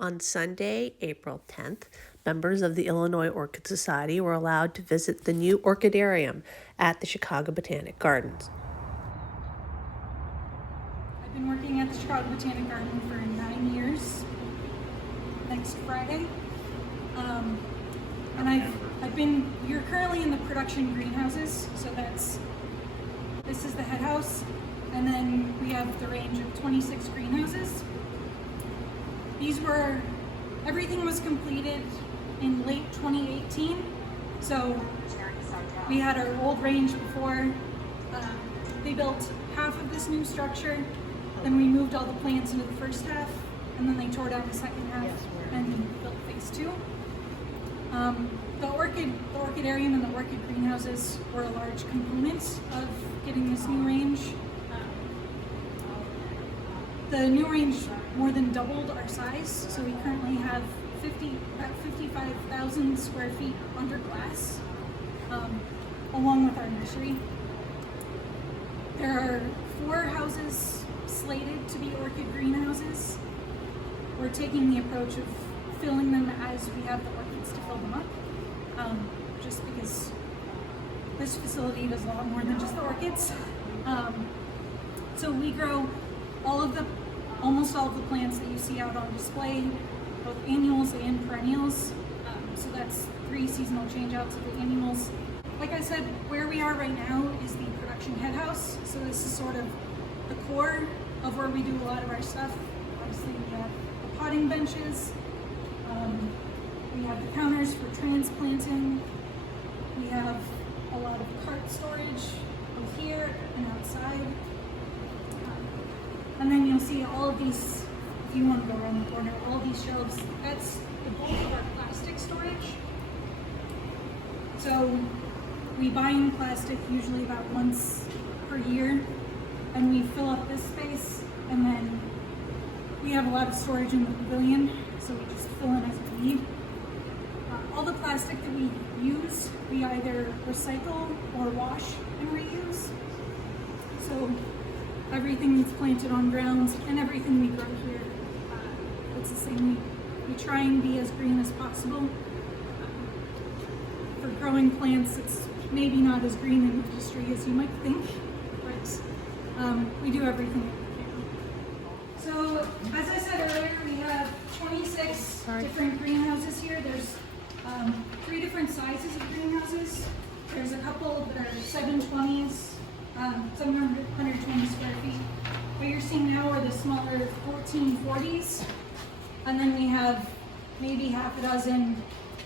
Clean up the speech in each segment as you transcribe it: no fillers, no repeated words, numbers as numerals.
On Sunday, April 10th, members of the Illinois Orchid Society were allowed to visit the new Orchidarium at the Chicago Botanic Gardens. I've been working at the Chicago Botanic Garden for 9 years, next Friday. You're currently in the production greenhouses, so this is the head house, and then we have the range of 26 greenhouses. Everything was completed in late 2018, so we had our old range before. They built half of this new structure, then we moved all the plants into the first half, and then they tore down the second half and built phase 2. The Orchidarium and the orchid greenhouses were a large component of getting this new range. The new range more than doubled our size, so we currently have about 55,000 square feet under glass, along with our nursery. There are 4 houses slated to be orchid greenhouses. We're taking the approach of filling them as we have the orchids to fill them up, just because this facility does a lot more than just the orchids. So we grow almost all of the plants that you see out on display, both annuals and perennials. So that's 3 seasonal changeouts of the annuals. Like I said, where we are right now is the production head house. So this is sort of the core of where we do a lot of our stuff. Obviously we have the potting benches, we have the counters for transplanting, we have a lot of cart storage both here and outside. And then you'll see all of these, if you want to go around the corner, all these shelves, that's the bulk of our plastic storage. So we buy in plastic usually about once per year, and we fill up this space, and then we have a lot of storage in the pavilion, so we just fill in as we need. All the plastic that we use, we either recycle or wash and reuse. So everything that's planted on grounds and everything we grow here, it's the same. We try and be as green as possible. For growing plants, it's maybe not as green an industry as you might think, but we do everything we can. So, as I said earlier, we have 26 different greenhouses here. There's 3 different sizes of greenhouses. There's a couple that are 720s, 720 square feet. What you're seeing now are the smaller 1440s. And then we have maybe half a dozen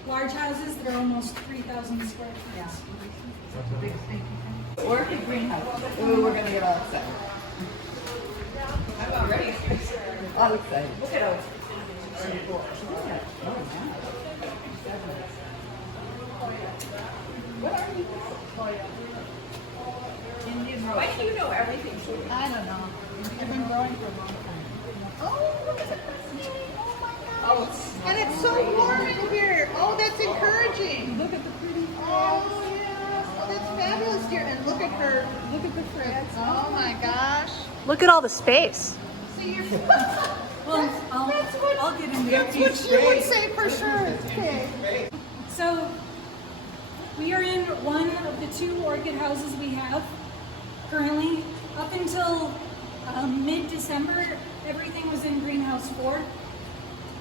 large houses that are almost 3,000 square feet. Yeah. That's a big thing. Orchid greenhouse. Ooh, we're going to get all excited. I'm already all excited. Look at those. What are you? Indian rose. Why do you know everything? I don't know. I've been growing for a long time. Oh, look at that. Oh my gosh. Oh, and it's so warm in here. Oh, that's encouraging. Look at the pretty threads. Oh, yes. Oh, that's fabulous, dear. And look at her. Look at the threads. Oh my gosh. Look at all the space. So you're... Well, I'll get into That's what she would say for sure. Okay. So we are in one of the 2 orchid houses we have currently. Up until mid-December, everything was in greenhouse 4.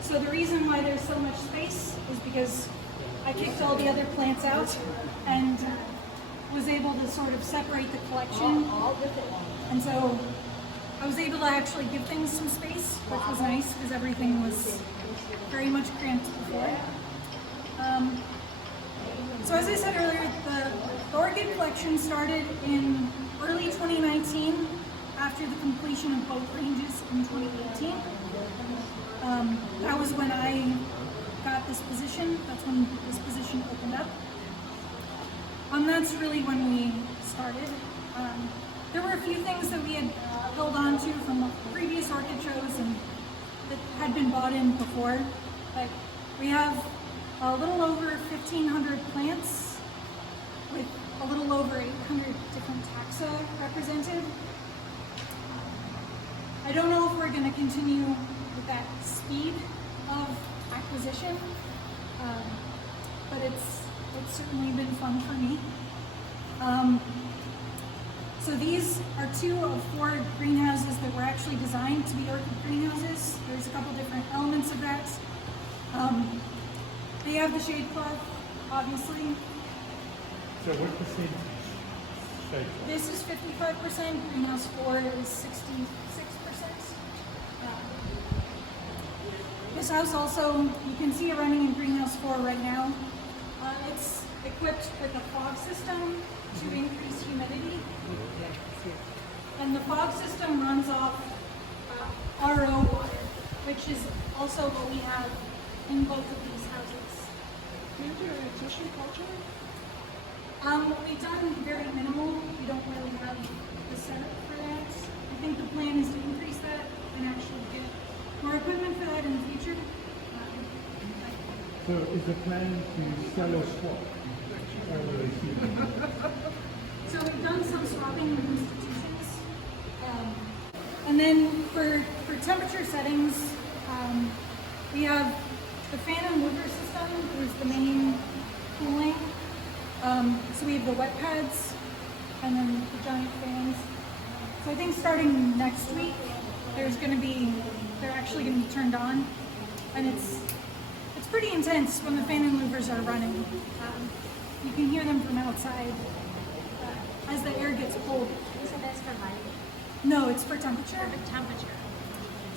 So the reason why there's so much space is because I kicked all the other plants out and was able to sort of separate the collection. And so I was able to actually give things some space, which was nice because everything was very much cramped before. So as I said earlier, the orchid collection started in early 2019 after the completion of both ranges in 2018. That was when I got this position. That's when this position opened up. That's really when we started. There were a few things that we had held on to from previous orchid shows and that had been bought in before. But we have a little over 1,500 plants with a little over 800 different taxa represented. I don't know if we're going to continue with that speed of position, but it's certainly been fun for me. So these are 2 of 4 greenhouses that were actually designed to be orchid greenhouses. There's a couple different elements of that. They have the shade cloth, obviously. So what percentage shade? This is 55%, greenhouse 4 is 66%. This house also, you can see it running in greenhouse 4 right now. It's equipped with a fog system to increase humidity. And the fog system runs off RO water, which is also what we have in both of these houses. Can you do a tissue culture? We've done very minimal. We don't really have the setup for that. I think the plan is to increase that and actually get more equipment for that in the future. So is the plan to sell or swap? So we've done some swapping with institutions. And then for temperature settings, we have the fan and mover system is the main cooling. So we have the wet pads and then the giant fans. So I think starting next week, they're actually going to be turned on. And it's pretty intense when the fan and movers are running. You can hear them from outside as the air gets pulled. So that's for lighting? No, it's for temperature. For temperature.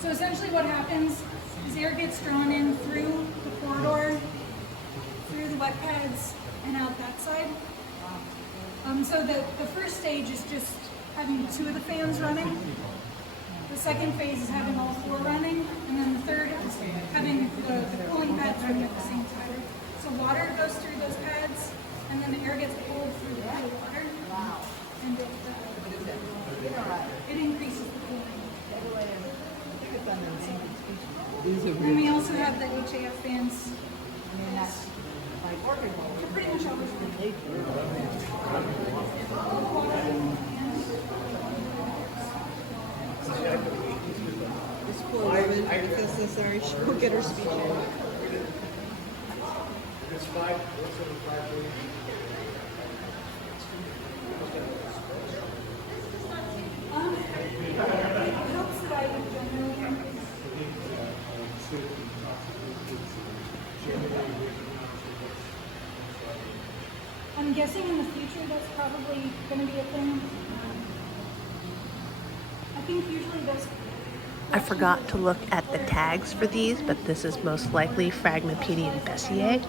So essentially what happens is air gets drawn in through the corridor, through the wet pads, and out that side. So the first stage is just having 2 of the fans running. The second phase is having all 4 running, and then the third is having the cooling pads running at the same time. So water goes through those pads, and then the air gets pulled through the cool water. Wow. And it increases the cooling. And we also have the HAF fans. That's like orchid bulbs. They're pretty much always This poor woman, because so sorry, she won't get her speech in. it helps that I would generally I'm guessing in the future that's probably going to be a thing. I think usually those. I forgot to look at the tags for these, but this is most likely Phragmipedium bessiae.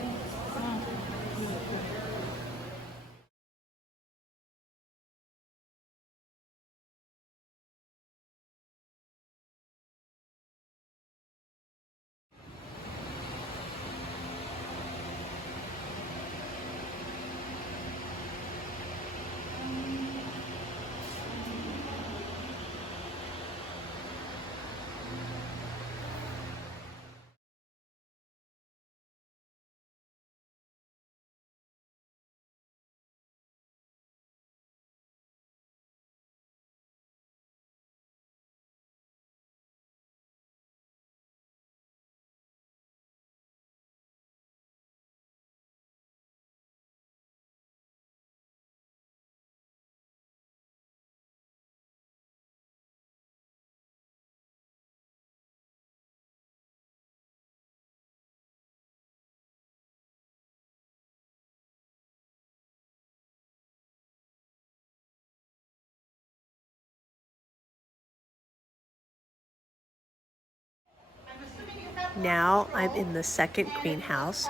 Now I'm in the second greenhouse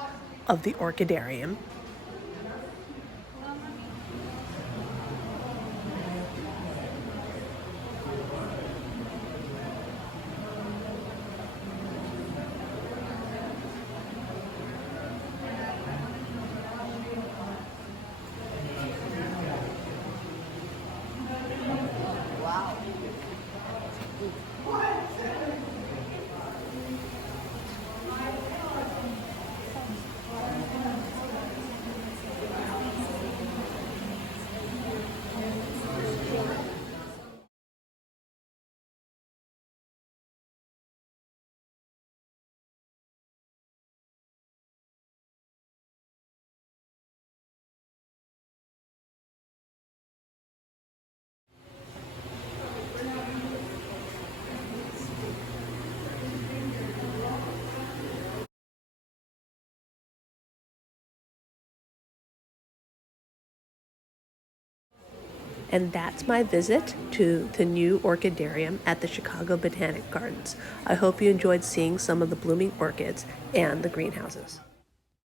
of the Orchidarium. And that's my visit to the new Orchidarium at the Chicago Botanic Gardens. I hope you enjoyed seeing some of the blooming orchids and the greenhouses.